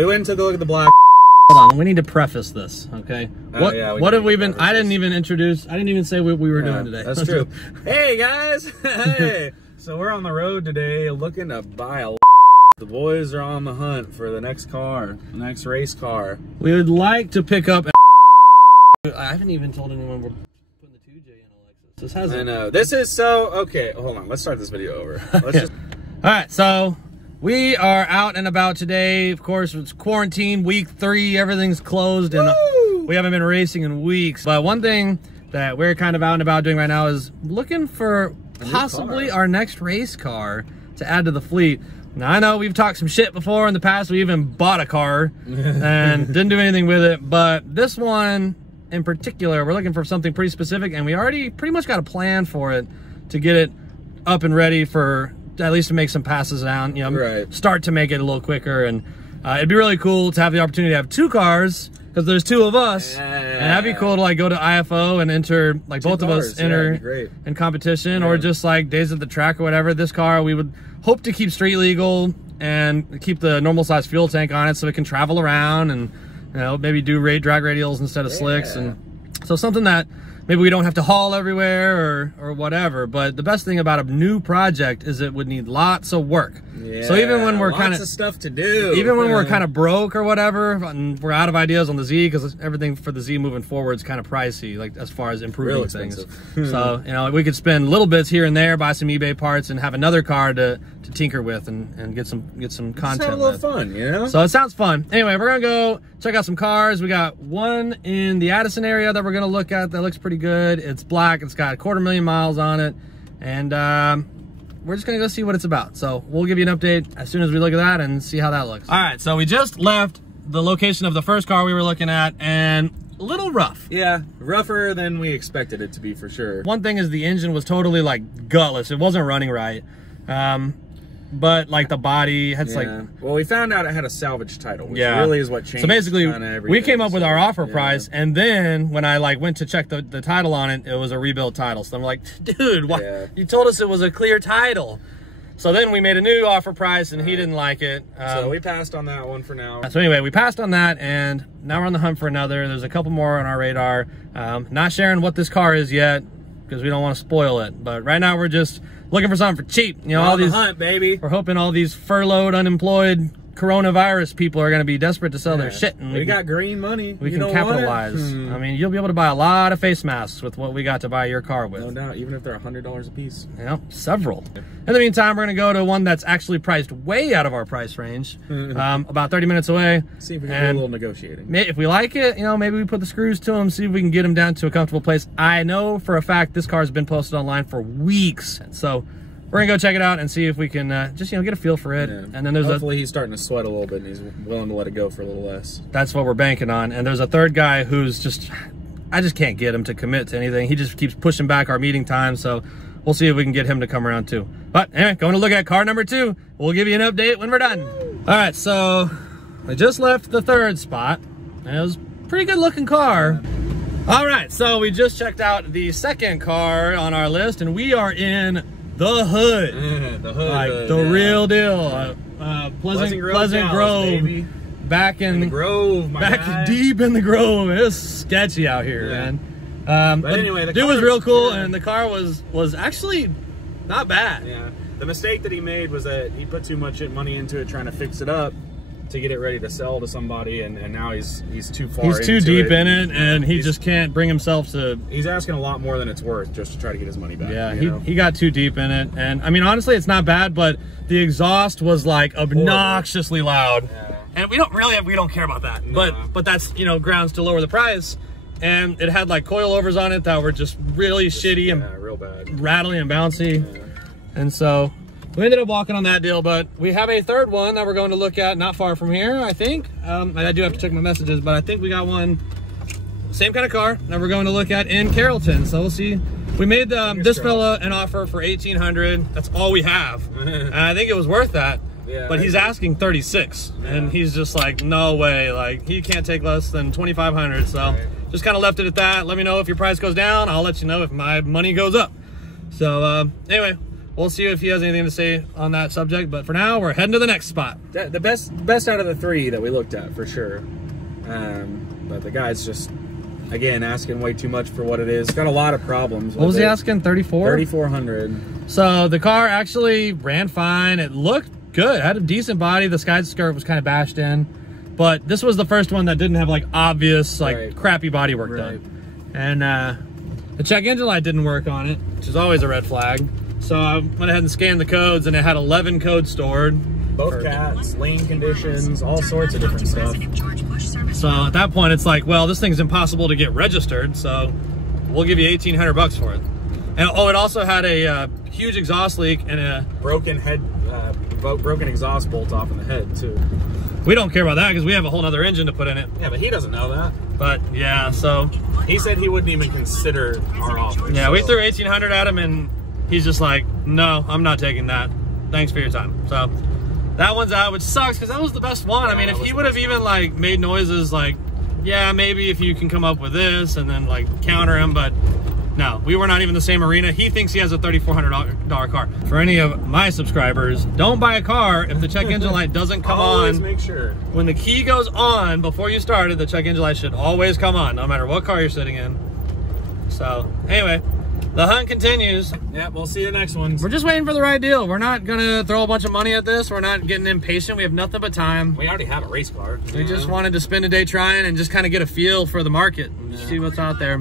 We went and took a look at the black. Hold on, we need to preface this, okay? Oh, yeah, what have we been? I didn't even introduce. I didn't even say what we were doing today. That's true. Hey guys, hey. So we're on the road today, looking to buy a. The boys are on the hunt for the next car, the next race car. We would like to pick up. I haven't even told anyone we're putting the 2J in, Alexis. This hasn't. I know. This is so okay. Hold on. Let's start this video over. Let's just. All right, so we are out and about today. Of course, it's quarantine week 3. Everything's closed, and we haven't been racing in weeks. But one thing that we're kind of out and about doing right now is looking for possibly our next race car to add to the fleet. Now, I know we've talked some shit before in the past. We even bought a car and didn't do anything with it. But this one in particular, we're looking for something pretty specific, and we already pretty much got a plan for it to get it up and ready for at least to make some passes down, you know, start to make it a little quicker. And it'd be really cool to have the opportunity to have 2 cars, because there's 2 of us, and that'd be cool to like go to IFO and enter, like both of us enter in competition, or just like days at the track or whatever. This car, we would hope to keep street legal and keep the normal size fuel tank on it so it can travel around and, you know, maybe do drag radials instead of slicks. And so something that maybe we don't have to haul everywhere or whatever. But the best thing about a new project is it would need lots of work. So even when we're kind of stuff to do, even when we're kind of broke or whatever, and we're out of ideas on the Z, because everything for the Z moving forward is kind of pricey, like as far as improving things. So, you know, we could spend little bits here and there, buy some eBay parts, and have another car to tinker with and get some content. Have a little fun, you know. So it sounds fun. Anyway, we're gonna go check out some cars. We got one in the Addison area that we're gonna look at that looks pretty good. It's black. It's got 250,000 miles on it, and we're just gonna go see what it's about. So we'll give you an update as soon as we look at that and see how that looks. All right, so we just left the location of the first car we were looking at, and a little rough. Yeah, rougher than we expected it to be, for sure. One thing is the engine was totally like gutless. It wasn't running right. But like the body had like, well, we found out it had a salvage title, which really is what changed. So basically we came up with our offer price, and then when I like went to check the title on it, it was a rebuilt title. So I'm like, dude, why you told us it was a clear title? So then we made a new offer price, and he didn't like it. So we passed on that one for now. So anyway, we passed on that, and now we're on the hunt for another. There's a couple more on our radar. Not sharing what this car is yet, because we don't want to spoil it. But right now we're just looking for something for cheap. You know, all these hunt, baby. We're hoping all these furloughed, unemployed coronavirus people are going to be desperate to sell their shit, and we got green money. We can capitalize. I mean, you'll be able to buy a lot of face masks with what we got to buy your car with. No doubt, even if they're $100 a piece. Yeah, several. In the meantime, we're going to go to one that's actually priced way out of our price range, about 30 minutes away. See if we can do a little negotiating. If we like it, you know, maybe we put the screws to them, see if we can get them down to a comfortable place. I know for a fact this car has been posted online for weeks, so we're gonna go check it out and see if we can just, you know, get a feel for it. And then there's hopefully he's starting to sweat a little bit and he's willing to let it go for a little less. That's what we're banking on. And there's a third guy who's just, I just can't get him to commit to anything. He just keeps pushing back our meeting time, so we'll see if we can get him to come around too. But anyway, going to look at car number 2. We'll give you an update when we're done. All right, so I just left the 3rd spot, and it was a pretty good looking car. All right, so we just checked out the 2nd car on our list, and we are in the hood. The hood. Like the real deal. Pleasant Grove. Baby. Back in the Grove, my guy. Deep in the Grove. It's sketchy out here, man. But anyway, the dude was real cool, and the car was actually not bad. Yeah. The mistake that he made was that he put too much money into it trying to fix it up to get it ready to sell to somebody, and now he's too far He's too deep in it, and he just can't bring himself to... He's asking a lot more than it's worth just to try to get his money back. Yeah, he got too deep in it, and I mean, honestly, it's not bad, but the exhaust was like obnoxiously loud. Yeah. And we don't care about that, but that's, you know, grounds to lower the price. And it had like coilovers on it that were just really shitty and real bad, rattly and bouncy. Yeah. And so we ended up walking on that deal, but we have a 3rd one that we're going to look at not far from here, I think. I do have to check my messages, but I think we got one, same kind of car that we're going to look at in Carrollton. So we'll see. We made this fella an offer for $1,800. That's all we have. And I think it was worth that. Yeah, but he's asking 36, and he's just like, no way. Like, he can't take less than 2,500. So just kind of left it at that. Let me know if your price goes down. I'll let you know if my money goes up. So anyway, we'll see if he has anything to say on that subject. But for now, we're heading to the next spot. The best out of the 3 that we looked at, for sure. But the guy's just, again, asking way too much for what it is. It's got a lot of problems. What was he asking? 34? 3,400. So the car actually ran fine. It looked good. It had a decent body. The side skirt was kind of bashed in. But this was the first one that didn't have like obvious, like crappy body work done. And the check engine light didn't work on it, which is always a red flag. So I went ahead and scanned the codes, and it had 11 codes stored. Both cats, lane conditions, all sorts of different stuff. So at that point, it's like, well, this thing's impossible to get registered, so we'll give you 1,800 bucks for it. And oh, it also had a huge exhaust leak and a broken exhaust bolt off in the head too. We don't care about that because we have a whole other engine to put in it. Yeah, but he doesn't know that. But yeah, so he said he wouldn't even consider our offer. Yeah, we threw 1,800 at him, and he's just like, no, I'm not taking that. Thanks for your time. So that one's out, which sucks because that was the best one. I mean, if he would have even like made noises like, yeah, maybe if you can come up with this, and then like counter him, but no, we were not even the same arena. He thinks he has a $3,400 car. For any of my subscribers, don't buy a car if the check engine light doesn't come always on. Make sure. When the key goes on before you started, the check engine light should always come on, no matter what car you're sitting in. So anyway, the hunt continues. Yeah, we'll see the next one. We're just waiting for the right deal. We're not gonna throw a bunch of money at this. We're not getting impatient. We have nothing but time. We already have a race car. We just wanted to spend a day trying and just kind of get a feel for the market and see what's out there.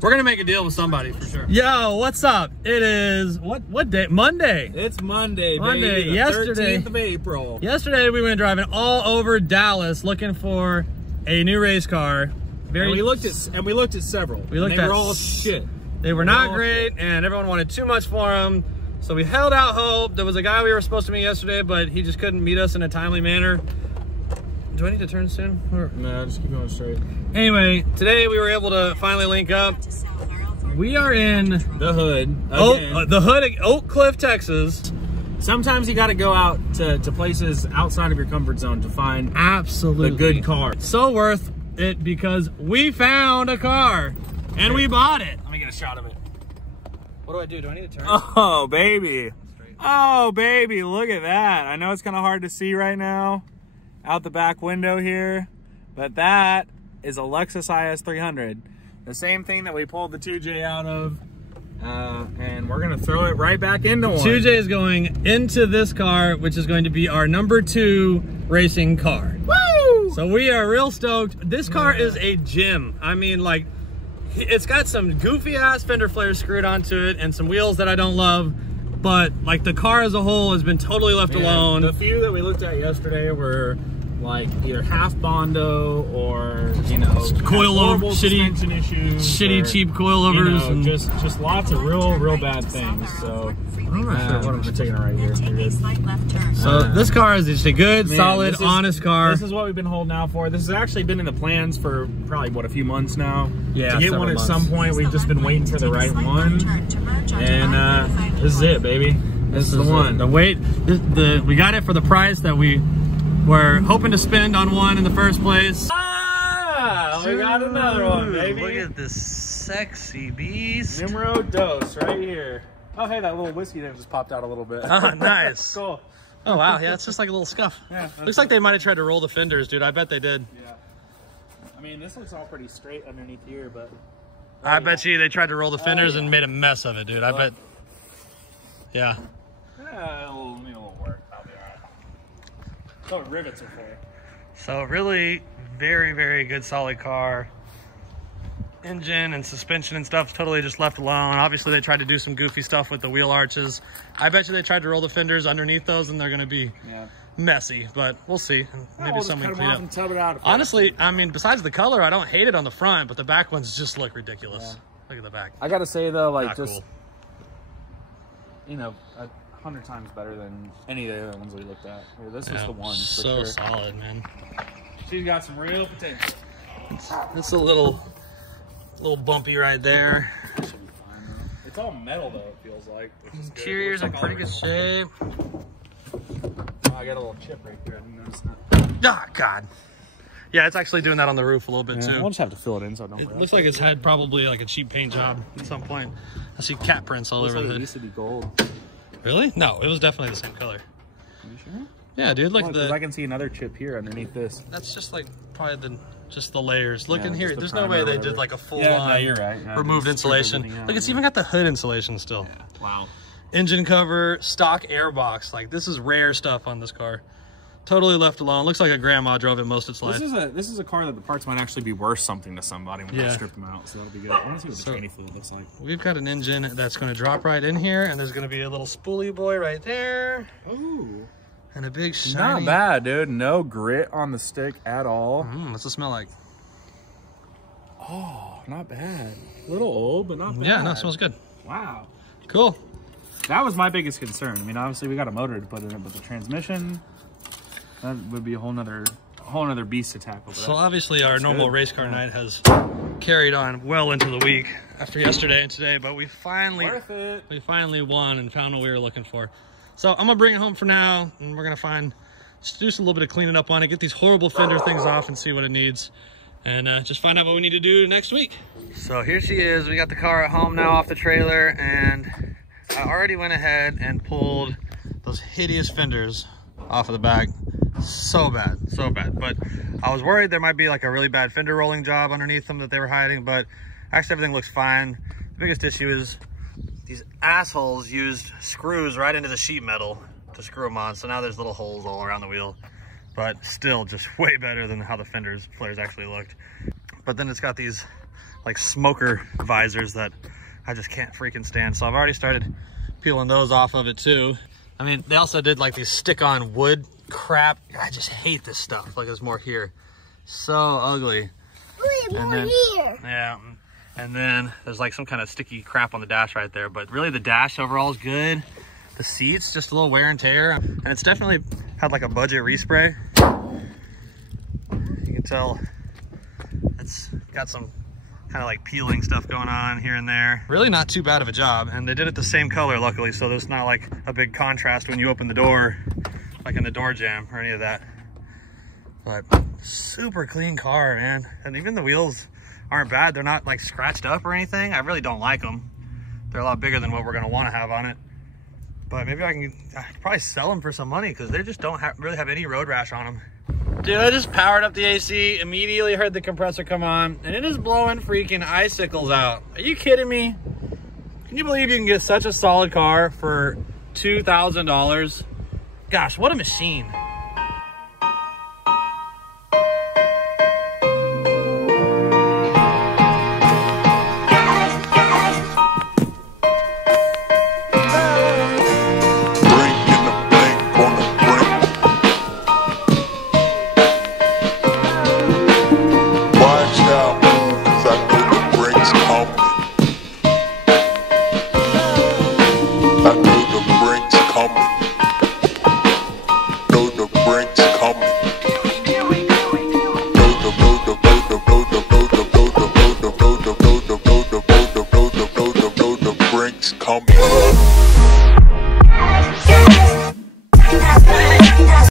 We're gonna make a deal with somebody for sure. Yo, what's up? It is what day? Monday. It's Monday, Monday. baby. Yesterday, 13th of April. Yesterday we went driving all over Dallas looking for a new race car. And we looked at several. They were all shit. They were not great, and everyone wanted too much for them. So we held out hope. There was a guy we were supposed to meet yesterday, but he just couldn't meet us in a timely manner. Do I need to turn soon? No, just keep going straight. Anyway, today we were able to finally link up. We are in the hood. Oak Cliff, Texas. Sometimes you got to go out to places outside of your comfort zone to find absolutely the good car. So worth it because we found a car and we bought it. Let me get a shot of it. What do I do? Do I need to turn? Oh, baby. Oh, baby. Look at that. I know it's kind of hard to see right now out the back window here, but that is a Lexus IS 300. The same thing that we pulled the 2J out of, and we're gonna throw it right back into one. 2J is going into this car, which is going to be our #2 racing car. Woo! So we are real stoked. This car is a gem. I mean, like, it's got some goofy ass fender flares screwed onto it and some wheels that I don't love, but like the car as a whole has been totally left alone. The few that we looked at yesterday were like either half Bondo or, you know, coilover, shitty cheap coilovers, you know, and just lots of real bad things. So I'm not sure what I'm taking right here. So this car is just a good, solid, honest car. This is what we've been holding out for. This has actually been in the plans for probably what, a few months now. Yeah, to get one at some point. We've just been waiting for the right one, and this is it, baby. This is the one. The wait, we got it for the price that we were hoping to spend on one in the first place. Ah, we got another one, baby. Look at this sexy beast. Numero dos, right here. Oh, hey, that little whiskey there just popped out a little bit. Oh, nice. Cool. Oh, wow. Yeah, it's just like a little scuff. Yeah, looks like they might have tried to roll the fenders, dude. I bet they did. Yeah. I mean, this looks all pretty straight underneath here, but... I bet you they tried to roll the fenders and made a mess of it, dude. I bet... Yeah. It'll need a little work. I'll be all right. Oh, rivets are for. So really, very good solid car. Engine and suspension and stuff totally just left alone. Obviously they tried to do some goofy stuff with the wheel arches. I bet you they tried to roll the fenders underneath those and they're gonna be messy, but we'll see. Maybe something clean up. Honestly, I mean, besides the color, I don't hate it on the front, but the back ones just look ridiculous. Yeah. Look at the back. I gotta say though, like, not just cool. You know, 100 times better than any of the other ones we looked at. Here, this is the one. So sure. Solid, man. She's got some real potential. It's a little bumpy right there. Should be fine though. It's all metal though, it feels like. Interior's in pretty good shape. Oh, I got a little chip right there. I didn't notice that. Oh, God. Yeah, it's actually doing that on the roof a little bit too. We'll just have to fill it in so I don't. It looks like it's had probably like a cheap paint job at some point. I see cat prints all over the hood. It used to be gold. Really? No, it was definitely the same color. Are you sure? Yeah, dude, look at I can see another chip here underneath this. That's just like probably just the layers. Look in here. The There's no way they did like a full on no, you're right. Yeah, removed insulation. Look, it's even got the hood insulation still. Yeah. Wow. Engine cover, stock airbox. Like, this is rare stuff on this car. Totally left alone. Looks like a grandma drove it most of its life. This is a car that the parts might actually be worth something to somebody when they strip them out, so that'll be good. I want to see what the tranny fluid looks like. We've got an engine that's going to drop right in here, and there's going to be a little spoolie boy right there. Ooh. And a big shiny... Not bad, dude. No grit on the stick at all. What's it smell like? Oh, not bad. A little old, but not bad. Yeah, no, it smells good. Wow. Cool. That was my biggest concern. I mean, obviously we got a motor to put in it, but the transmission, that would be a whole nother beast to tackle. So obviously our normal race car night has carried on well into the week after yesterday and today, but we finally won and found what we were looking for. So I'm gonna bring it home for now, and we're gonna just do a little bit of cleaning up on it, get these horrible fender things off and see what it needs, and just find out what we need to do next week. So here she is. We got the car at home now off the trailer, and I already went ahead and pulled those hideous fenders off of the back. So bad, but I was worried there might be like a really bad fender rolling job underneath them that they were hiding, but actually everything looks fine. The biggest issue is these assholes used screws right into the sheet metal to screw them on, so now there's little holes all around the wheel, but still just way better than how the flares actually looked. But then it's got these like smoker visors that I just can't freaking stand, so I've already started peeling those off of it too. I mean, they also did like these stick-on wood crap. I just hate this stuff. Like, there's more here. So ugly. Wait, more here. Yeah. And then there's like some kind of sticky crap on the dash right there. But really the dash overall is good. The seats, just a little wear and tear. And it's definitely had like a budget respray. You can tell it's got some kind of like peeling stuff going on here and there. Really not too bad of a job. And they did it the same color, luckily. So there's not like a big contrast when you open the door, like in the door jamb or any of that. But super clean car, man. And even the wheels aren't bad. They're not like scratched up or anything. I really don't like them. They're a lot bigger than what we're gonna want to have on it. But maybe I could probably sell them for some money because they just don't really have any road rash on them. Dude, I just powered up the AC, immediately heard the compressor come on, and it is blowing freaking icicles out. Are you kidding me? Can you believe you can get such a solid car for $2,000? Gosh, what a machine.